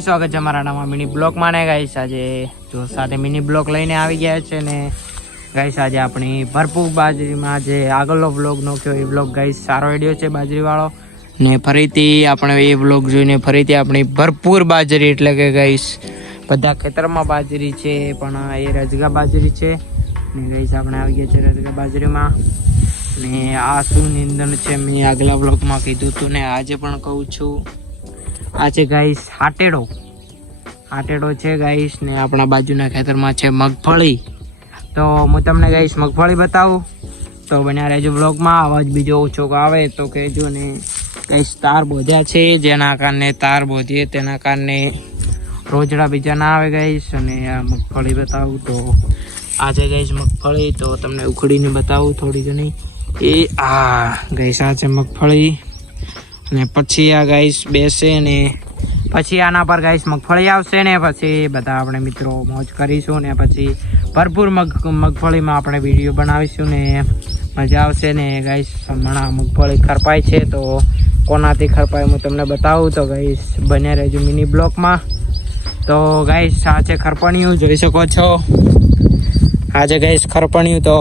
સ્વાગત છે અમારા નવા મિની બ્લોગમાં ને ગાઈસ આજે જો સાથે મિની બ્લોગ લઈને આવી ગયા છે ને ગાઈસ આજે આપણી ભરપૂર બાજરીમાં જે આગળનો બ્લોગ નોખ્યો એ બ્લોગ ગાઈસ સારો વિડીયો છે બાજરીવાળો ને ફરીથી આપણે એ બ્લોગ જોઈને ફરીથી આપણી ભરપૂર બાજરી એટલે કે ગાઈસ બધા ખેતરમાં બાજરી છે પણ એ રજગા બાજરી છે ને ગાઈસ આપણે આવી ગયા છે રજગા બાજરીમાં ને આ શું નિંદણ છે મેં આગલા બ્લોગમાં કીધું હતું ને આજે પણ કહું છું આ છે ગાઈસ હાટેડો છે ગાઈસ ને આપણા બાજુના ખેતરમાં છે મગફળી તો હું તમને ગાઈસ મગફળી બતાવું તો બન્યા રહેજો બ્લોગમાં. અવાજ બીજો ઓછો આવે તો કહેજો ને ગાઈસ તાર બોધ્યા છે જેના કારણે તાર બોધીએ તેના કારણે રોજડા બીજા ના આવે ગાઈસ અને આ મગફળી બતાવું તો આ છે ગાઈસ મગફળી તો તમને ઉખડીને બતાવું થોડી ઘણી એ આ ગાઈસ આ છે મગફળી ને પછી આ ગાઈસ બેસે ને પછી આના પર ગાઈસ મગફળી આવશે ને પછી બધા આપણે મિત્રો મોજ કરીશું ને પછી ભરપૂર મગફળીમાં આપણે વિડીયો બનાવીશું ને મજા આવશે ને ગાઈસ. હમણાં મગફળી ખરપાય છે તો કોનાથી ખરપાય હું તમને બતાવું તો ગાઈસ બન્યા રહેજો મિની બ્લોકમાં. તો ગાઈસ આ છે ખરપણિયું જોઈ શકો છો. આજે ગાઈસ ખરપણિયું તો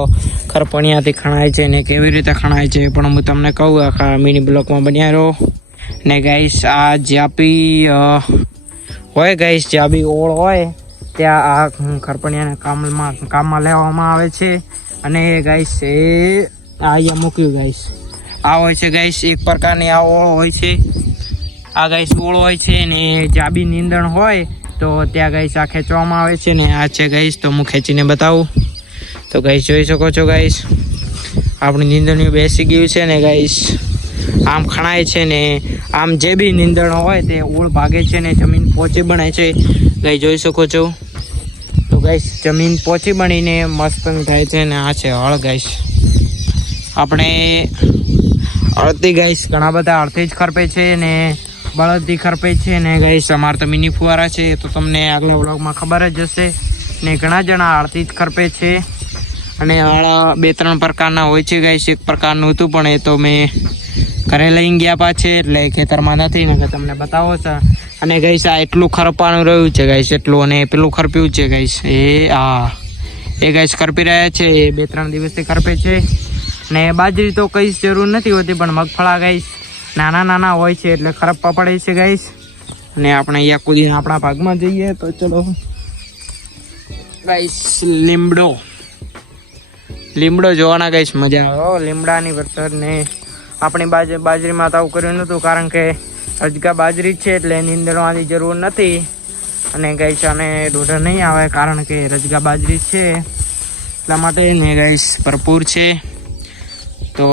ખરપણિયાથી ખણાય છે ને કેવી રીતે ખણાય છે પણ હું તમને કહું આખા મિની બ્લોકમાં બન્યા રહો ને ગાઈસ. આ જ્યાપી હોય ગાઈસ જ્યાબી ઓળ હોય ત્યાં આ ખરપણિયાને કામમાં લેવામાં આવે છે અને ગાઈસ એ અહીંયા મૂક્યું ગાઈસ. આ હોય છે ગાઈસ એક પ્રકારની આ ઓળ હોય છે. આ ગાઈસ ઓળ હોય છે ને જાબી નીંદણ હોય તો ત્યાં ગાઈસ આ ખેંચવામાં આવે છે ને આ છે ગાઈસ તો હું ખેંચીને બતાવું તો ગાઈસ જોઈ શકો છો ગાઈસ આપણી નીંદણીઓ બેસી ગયું છે ને ગાઈસ આમ ખણાય છે ને આમ જે બી નીંદણ હોય તે ઓળ ભાગે છે ને જમીન પોચી બને છે ગાઈસ જોઈ શકો છો. તો ગાઈસ જમીન પોચી બનીને મસ્ત થાય છે ને આ છે હળ ગાઈસ. આપણે અડધી ગાઈસ ઘણા બધા અડધી જ ખરપે છે ને બળદથી ખરપે છે ને ગાઈસ અમારે તો મિની ફુવારા છે તો તમને આગલા વ્લોગમાં ખબર જ હશે ને ઘણા જણા આળથી જ ખરપે છે અને આળા 2-3 પ્રકારના હોય છે ગાઈસ. એક પ્રકારનું હતું પણ એ તો મેં ઘરે લઈને ગયા પાછે એટલે ખેતરમાં નથી ને તમને બતાવો છે. અને ગાઈસ આ એટલું ખરપાનું રહ્યું છે ગાઈસ એટલું અને પેલું ખરપ્યું છે ગાઈસ એ ગાઈસ ખરપી રહ્યા છે એ 2-3 દિવસથી ખરપે છે ને બાજરી તો કઈ જરૂર નથી હોતી પણ મગફળા ગાઈસ નાના હોય છે એટલે ખરપવા પડે છે ગાઈસ. અને આપણે અહીંયા કૂદીને આપણા ભાગમાં જઈએ તો ચલો ગાઈસ લીમડો જોવાના ગાઈસ મજા આવે. લીમડાની વરસાદ ને આપણી બાજરીમાં તો આવું કર્યું નહોતું કારણ કે રજગા બાજરી છે એટલે નીંદણવાની જરૂર નથી અને ગાઈસ આને ડોઢર નહીં આવે કારણ કે રજગા બાજરી છે એટલા માટે ને ગાઈસ ભરપૂર છે. તો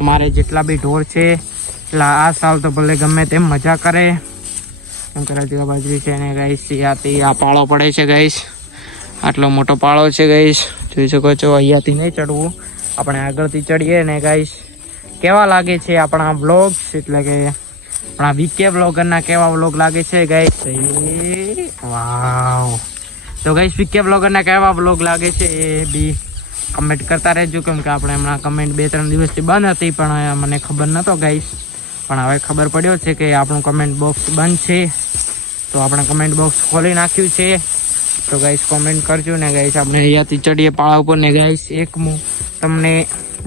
અમારે જેટલા બી ઢોર છે એટલે આ સાલ તો ભલે ગમે તેમ મજા કરે કેમ કે રજગા બાજરી છે ને ગાઈસ અહીંયાથી આ પાળો પડે છે ગાઈસ. આટલો મોટો પાળો છે ગાઈસ જોઈ શકો છો. અહીંયાથી નહીં ચડવું આપણે આગળથી ચડીએ ને ગાઈસ કેવા લાગે છે આપણા વ્લોગ્સ એટલે કે આપણા વીકે વ્લોગરના કેવા વ્લોગ લાગે છે ગાઈસ. વાવ. તો ગાઈસ વીકે વ્લોગરના કેવા વ્લોગ લાગે છે એ બી કમેન્ટ કરતા રહેજો કેમ કે આપણે હમણાં કમેન્ટ 2-3 દિવસથી બંધ હતી પણ મને ખબર નહોતો ગાઈસ પણ હવે ખબર પડ્યો છે કે આપણું કમેન્ટ બોક્સ બંધ છે તો આપણે કમેન્ટ બોક્સ ખોલી નાખ્યું છે. તો ગાઈસ કોમેન્ટ કરજો ને ગાઈસ આપણે અહીંયાથી ચડીએ પાળા ઉપર ને ગાઈસ એક હું તમને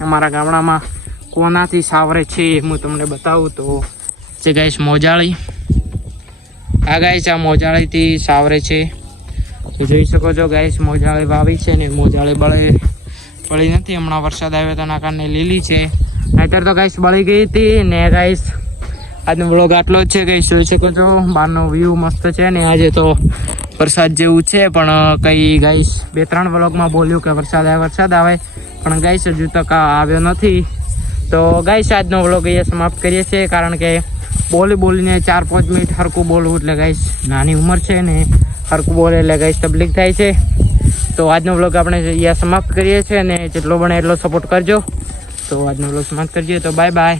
અમારા ગામડામાં કોનાથી સાવરે છે હું તમને બતાવું તો છે ગાઈસ મોજાળી. આ ગાઈસ આ મોજાળીથી સાવરે છે જોઈ શકો છો ગાઈસ. મોજાળી વાવી છે ને મોજાળી બળી નથી હમણાં વરસાદ આવ્યો તેના કારણે લીલી છે નહીતર તો ગાઈસ બળી ગઈ હતી ને ગાઈસ આજનો વ્લોગ આટલો જ છે ગાઈસ જોઈ શકો છો. બહારનો વ્યૂ મસ્ત છે ને આજે તો વરસાદ જેવું છે પણ કઈ ગાઈસ 2-3 વ્લોગમાં બોલ્યું કે વરસાદ આવે પણ ગાઈસ હજુ તક આવ્યો નથી. તો ગાઈસ આજનો વ્લોગ અહીંયા સમાપ્ત કરીએ છીએ કારણ કે બોલીને 4-5 મિનિટ હરકું બોલવું એટલે ગાઈસ નાની ઉંમર છે ને હરકું બોલે એટલે ગાઈસ તકલીફ થાય છે. તો આજનો વ્લોગ આપણે અહીંયા સમાપ્ત કરીએ છીએ અને જેટલો બને એટલો સપોર્ટ કરજો. તો આજનો વ્લોગ સમાપ્ત કરજો તો બાય.